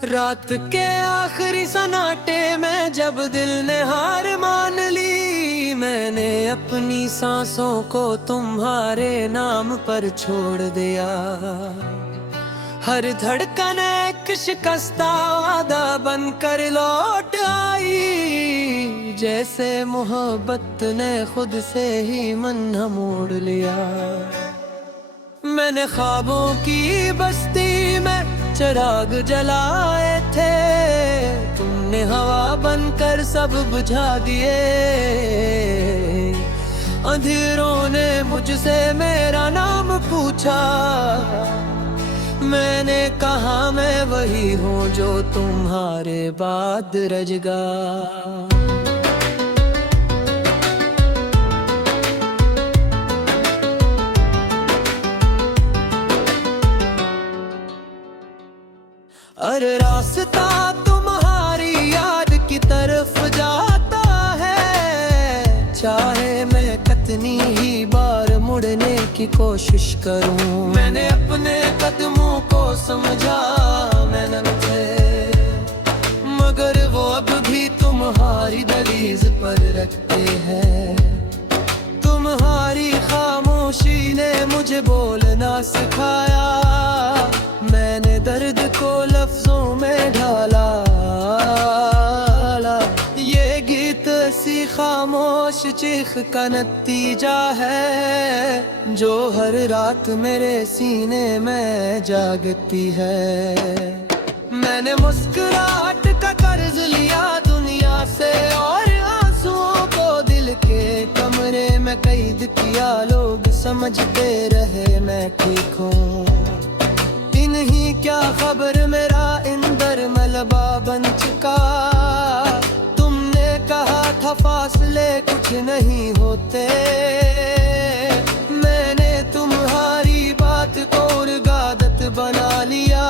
रात के आखिरी सन्नाटे में जब दिल ने हार मान ली, मैंने अपनी सांसों को तुम्हारे नाम पर छोड़ दिया। हर धड़कन एक शिकस्ता वादा बनकर लौट आई, जैसे मोहब्बत ने खुद से ही मन मोड़ लिया। मैंने ख्वाबों की बस्ती में चिराग जलाए थे, तुमने हवा बनकर सब बुझा दिए। अंधेरों ने मुझसे मेरा नाम पूछा, मैंने कहा मैं वही हूँ जो तुम्हारे बाद रजगा। अरे रास्ता तुम्हारी याद की तरफ जाता है, चाहे मैं कितनी ही बार मुड़ने की कोशिश करूं। मैंने अपने कदमों को समझा मैंने थे, मगर वो अब भी तुम्हारी दहलीज पर रखते हैं। तुम्हारी खामोशी ने मुझे बोलना सिखाया, मैंने दर्द को लफ्जों में ढाला। ये गीत सी खामोश चीख का नतीजा है, जो हर रात मेरे सीने में जागती है। मैंने मुस्कुराहट का कर्ज लिया दुनिया से, और आंसुओं को दिल के कमरे में कैद किया। लोग समझते रहे मैं ठीक हूँ, इन्हीं क्या खबर मेरा इंदर मलबा बन चुका। तुमने कहा था फासले कुछ नहीं होते, मैंने तुम्हारी बात को आदत बना लिया।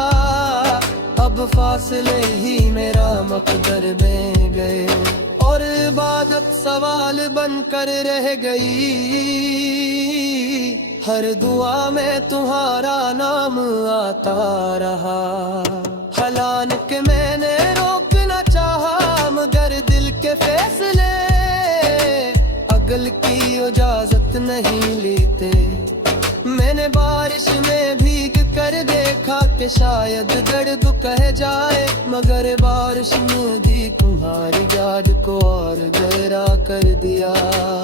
अब फासले ही मेरा मकदर बन गए, और इबादत सवाल बनकर रह गई। हर दुआ में तुम्हारा नाम आता रहा। हालांकि मैंने रोकना चाहा, मगर दिल के फैसले अगल की इजाजत नहीं लेते। मैंने बारिश में भीग कर देखा कि शायद दर्द कह जाए, मगर बारिश ने भी तुम्हारी याद को और गहरा कर दिया।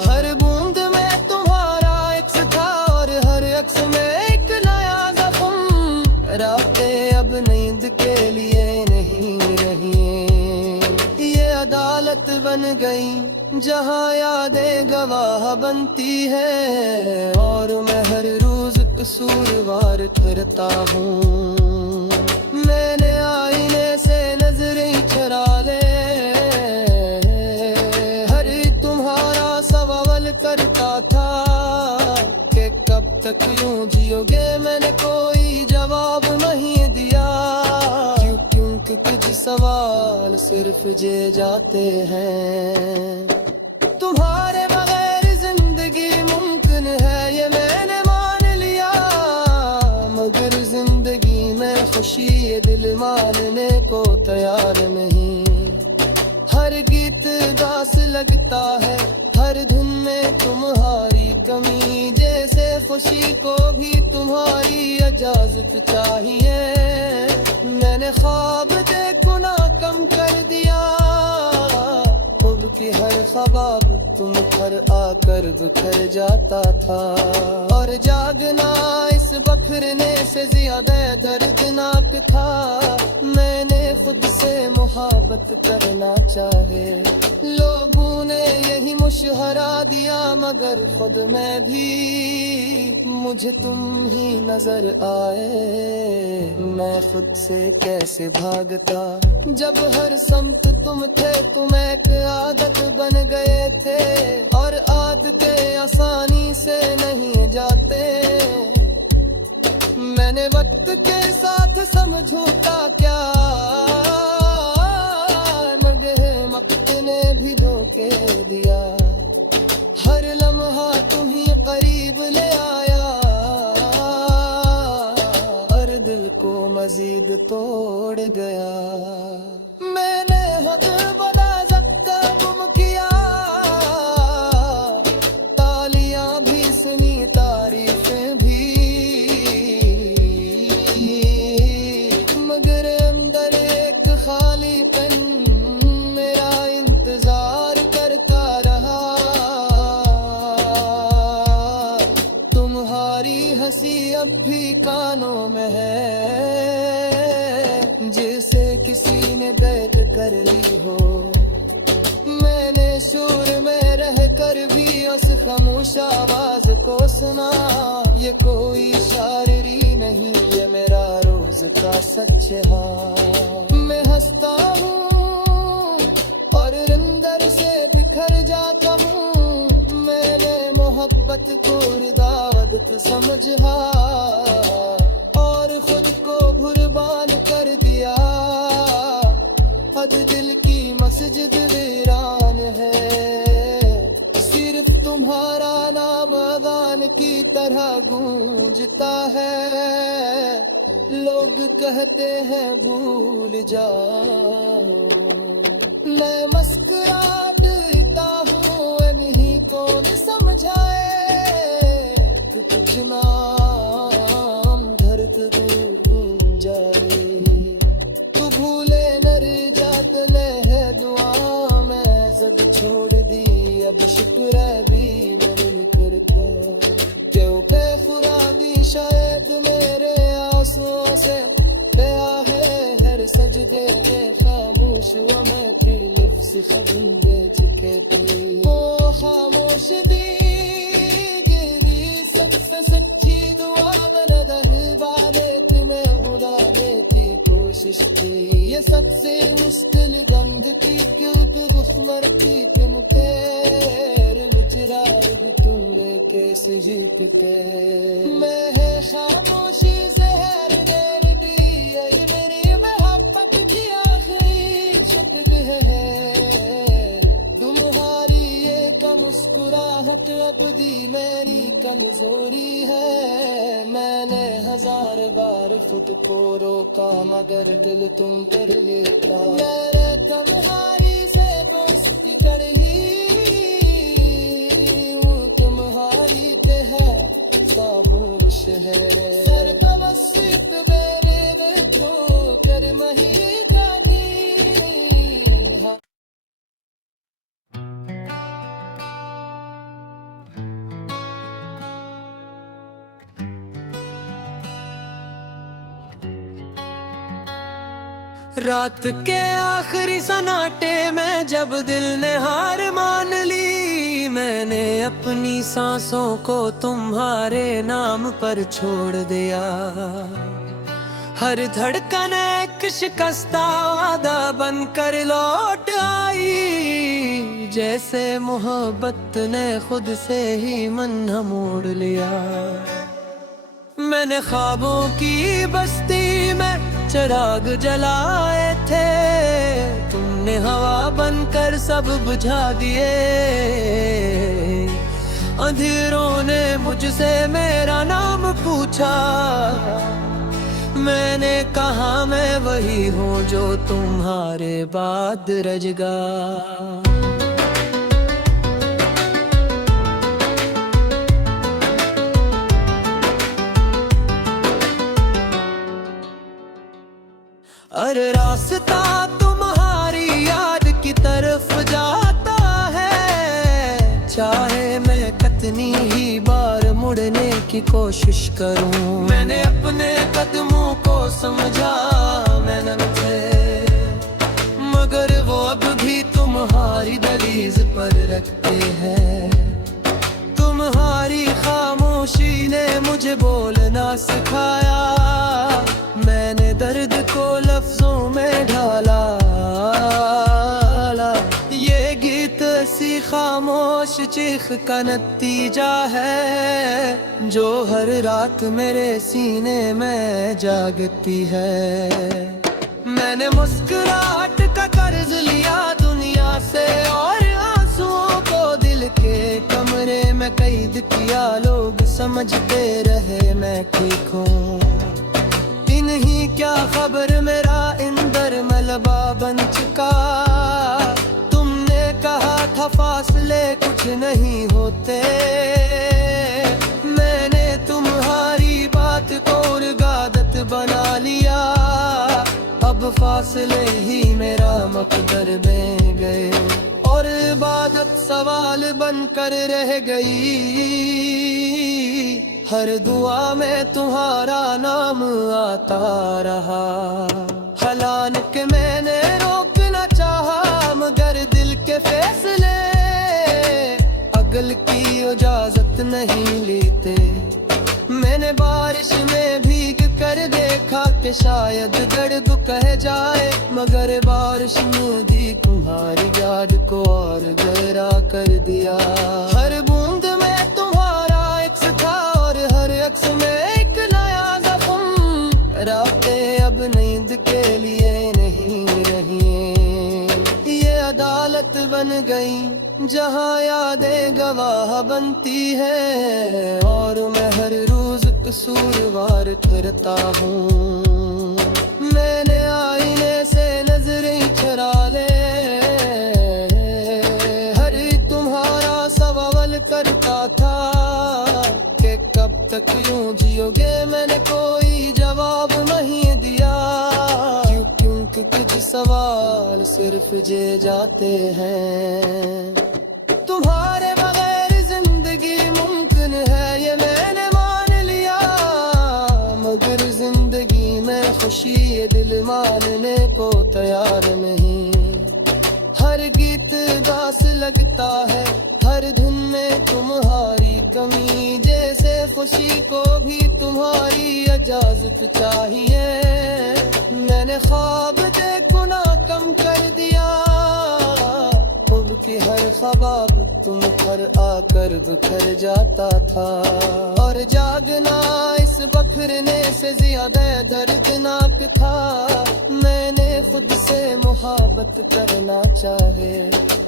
हर बूंद में तुम्हारा अक्स था, और हर अक्स में एक नया ज़ख्म। रातें अब नींद के लिए नहीं रही, ये अदालत बन गई जहाँ यादें गवाह बनती है, और मैं हर रोज कसूरवार ठहरता हूँ। मैंने आईने से नजरें चुरा ले, हर तुम्हारा सवाल करता था कि कब तक यूं जियोगे। मैंने कोई जवाब नहीं दिया, क्योंकि कुछ सवाल सिर्फ जे जाते हैं। तुम्हारे बगैर जिंदगी मुमकिन है ये मैंने मान लिया, मगर जिंदगी में खुशी ये दिल मानने को तैयार नहीं। हर गीत दास लगता है, हर धुन में तुम्हारी कमी। जैसे खुशी को भी तुम्हारी इजाजत चाहिए। मैंने ख्वाब देखना कम कर दिया, खुद की हर ख्वाब तुम पर आकर बिखर जाता था। और जागना इस बखरने से ज्यादा दर्दनाक था। मैंने खुद से मोहब्बत करना चाहे, लोगों ने यही मुशहरा दिया, मगर खुद में भी मुझे तुम ही नजर आए। मैं खुद से कैसे भागता जब हर समत तुम थे। तुम एक आदत बन गए थे, और आदतें आसानी से नहीं जाते। मैंने वक्त के साथ समझौता क्या, मगर वक्त ने भी धोखे दिया। हर लम्हा तुम ही करीब ले आया, और दिल को मजीद उम्मीद तोड़ गया। मैंने हद बना सकता गुम किया, तालियां भी सुनी तारीफें भी, मगर अंदर एक खालीपन मेरा इंतजार करता रहा। तुम्हारी हंसी अब भी कानों में है, जैसे किसी ने बैठ कर ली हो। मैंने शोर में रह कर भी उस खामोश आवाज को सुना। ये कोई शायरी नहीं, ये मेरा रोज का सच है। मैं हंसता हूँ और अंदर से बिखर जाता हूँ। मैंने मोहब्बत को रिदावत समझा और खुद को कुर्बान कर दिया। हद दिल की मस्जिद वीरान है, सिर्फ तुम्हारा नाम अज़ान की तरह गूंजता है। लोग कहते हैं भूल जाओ, मैं मुस्कुराता हूँ, नहीं कौन समझाए कि तुझ नाम धरत दूर जाए। तू भूले नर जात ले है दुआ, मैं सब छोड़ दी अब शुक्र है भी मिल कर क्यों पे खुरानी शायद मेरे आंसुओं से गया है हर सजदे में खामोश। वो मैं तेरी लिप्स खबूं बेच के थी, वो खामोश दी सबसे सच्ची दुआ मैंने दरबारे तुम्हें उड़ाने की कोशिश की। ये सबसे मुश्किल दंग थी क्योंकि दुश्मन की तुम तेर गुजरार भी तुम लेके सजीत के। मैं है खामोशी जहर ने दी, ये मेरी मोहब्बत की आखिरी शब्द है। तुम्हारी ये का मुस्कुराहट अब दी मेरी कमजोरी है। मैंने हजार बार खुद को रोका मगर दिल तुम पर लेता। मैंने तुम्हारी से दोस्ती कर ही, तुम्हारी पे है साबूश है। सर का वसीत मेरे ने तो कर मही जानी। रात के आखिरी सन्नाटे में जब दिल ने हार मान ली, मैंने अपनी सांसों को तुम्हारे नाम पर छोड़ दिया। हर धड़कन एक शिकस्ता वादा बनकर लौट आई, जैसे मोहब्बत ने खुद से ही मन मोड़ लिया। मैंने ख्वाबों की बस्ती में चिराग जलाए थे, तुमने हवा बनकर सब बुझा दिए। अंधेरों ने मुझसे मेरा नाम पूछा, मैंने कहा मैं वही हूँ जो तुम्हारे बाद रजगा। अरे रास्ता तुम्हारी याद की तरफ जाता है, चाहे मैं कितनी ही बार मुड़ने की कोशिश करूं। मैंने अपने कदमों को समझा मैंने मगर वो अब भी तुम्हारी दहलीज पर रखते हैं। तुम्हारी खामोशी ने मुझे बोलना सिखाया, मैंने दर्द को लफ्जों में ढाला। ये गीत सी खामोश चीख का नतीजा है, जो हर रात मेरे सीने में जागती है। मैंने मुस्कुराहट का कर्ज लिया दुनिया से और आंसुओं को दिल के कमरे में कैद किया। लोग समझते रहे मैं ठीक हूँ, इन्हीं क्या खबर मेरा इंदर मलबा बन चुका। तुमने कहा था फासले कुछ नहीं होते, मैंने तुम्हारी बात को गादत बना लिया। अब फासले ही मेरा मकदर बन गए और इबादत सवाल बनकर रह गई। हर दुआ में तुम्हारा नाम आता रहा। हालांकि मैंने रोकना चाहा मगर दिल के फैसले अगल की इजाजत नहीं लेते। मैंने बारिश में भीग कर देखा कि शायद दर्द कह जाए, मगर बारिश ने दी तुम्हारी याद को और गहरा कर दिया। हर बूंद में तुम्हारा अक्स था और हर अक्स में एक नया जख्म। रातें अब नींद के लिए नहीं रही, ये अदालत बन गई जहाँ यादें गवाह बनती है और मैं हर रोज कसूरवार करता हूँ। मैंने आईने से नजरें चुरा ले, हर तुम्हारा सवाल करता था कि कब तक यूं जियोगे। मैंने कोई जवाब नहीं दिया क्योंकि कुछ सवाल सिर्फ जे जाते हैं। तुम्हारे बगैर जिंदगी मुमकिन है ये मैंने मान लिया, मगर जिंदगी में खुशी ये दिल मानने को तैयार नहीं। हर गीत दास लगता है, हर धुन में तुम्हारी कमी। जैसे खुशी को भी तुम्हारी इजाजत चाहिए। मैंने ख्वाब देखो ना कम कर दिया, कि हर ख्वाब तुम पर आकर बिखर जाता था। और जागना इस बखरने से ज्यादा दर्दनाक था। मैंने खुद से मोहब्बत करना चाहे,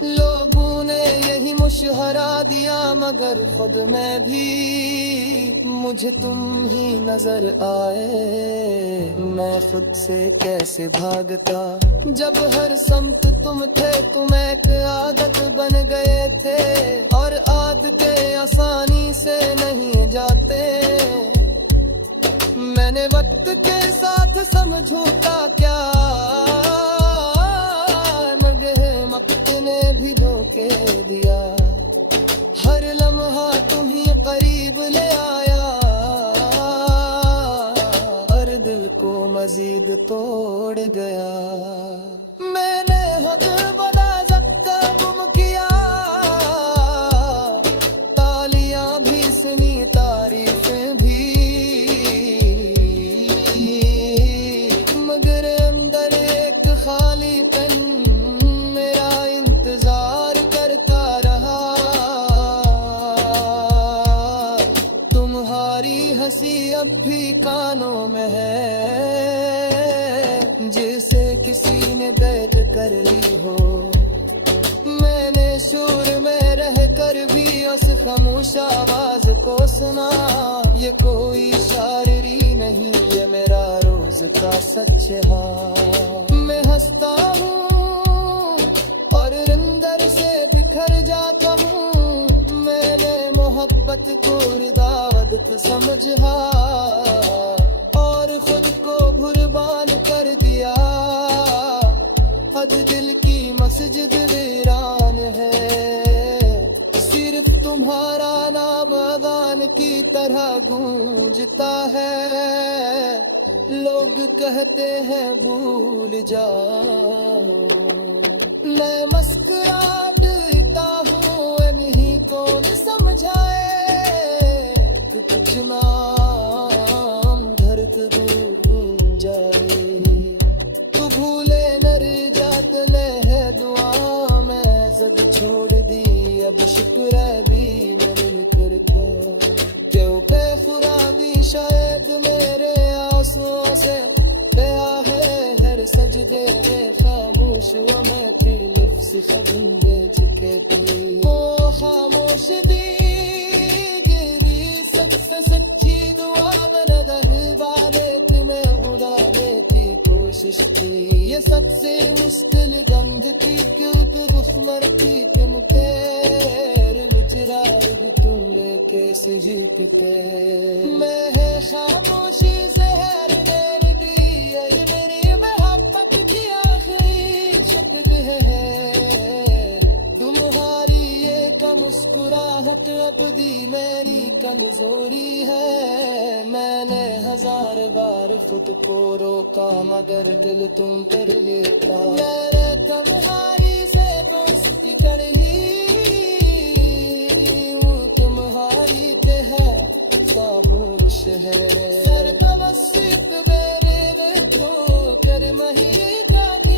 लोगों ने यही मुशहरा दिया, मगर खुद में भी मुझे तुम ही नजर आए। मैं खुद से कैसे भागता जब हर समत तुम थे। तुम एक आदत बन गए थे और आदतें आसानी से नहीं जाते। मैंने वक्त के साथ समझौता क्या, मगर वक्त ने भी धोखे दिया। हर लम्हा तुम ही करीब ले आया और दिल को मजीद तोड़ गया। मैंने हद बदा ज़ब्ता गुम किया, तालियां भी सुनी तारीफें भी, मगर अंदर एक खालीपन मेरा इंतजार करता रहा। तुम्हारी हंसी अब भी कानों में है जैसे किसी ने बैठ कर ली हो। मैंने शोर में रह कर भी उस खामोश आवाज को सुना। ये कोई शायरी नहीं, ये मेरा रोज का सच है। मैं हंसता हूँ और अंदर से बिखर जाता हूँ। मैंने मोहब्बत को रिदावत समझा और खुद को कुर्बान कर दिया। हद दिल की मस्जिद वीरान है, सिर्फ तुम्हारा नाम अज़ान की तरह गूंजता है। लोग कहते हैं भूल जाओ, मैं मुस्कुराता हूँ इन्हीं को न समझाए कि तुझ नाम धरत दूर जाए। तू भूले नर जात ले है दुआ में जद छोड़ दी। अब शुक्र है भी मेरे करता क्यों पे खुदा भी शायद मेरे आंसुओं से बया है हर सजदे में खामोश। वो मैं थी लिफ्स खबूं बेच के थी वो खामोश दी सबसे सच्ची दुआ बना दहबारे तुम्हें खुदा ने कोशिश की। ये सबसे मुश्किल जंग थी क्योंकि दुश्मन थी तुम तेर विचरार तुम लेके जीतते। मैं है खामोशी से हैर दी मेरी मोहब्बत की आखिरी शक्ल है। तुम्हारी ये मुस्कुराहट अब दी मेरी कमजोरी है। मैंने 1000 बार खुद को रोका मगर दिल तुम पर ये था। मैंने तुम्हारी से दोस्ती कर ही तुम्हारी ते है खामोश है। सर तवस्सुत मेरे तो कर मही जानी।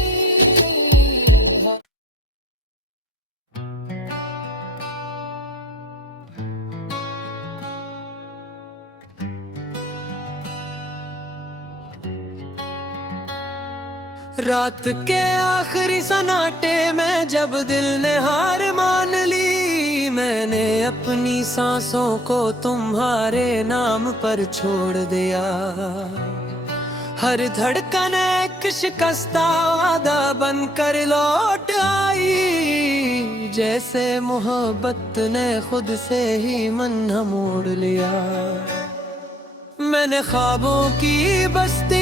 रात के आखिरी सन्नाटे में जब दिल ने हार मान ली, मैंने अपनी सांसों को तुम्हारे नाम पर छोड़ दिया। हर धड़कन एक शिकस्ता वादा बनकर लौट आई, जैसे मोहब्बत ने खुद से ही मन मोड़ लिया। मैंने ख्वाबों की बस्ती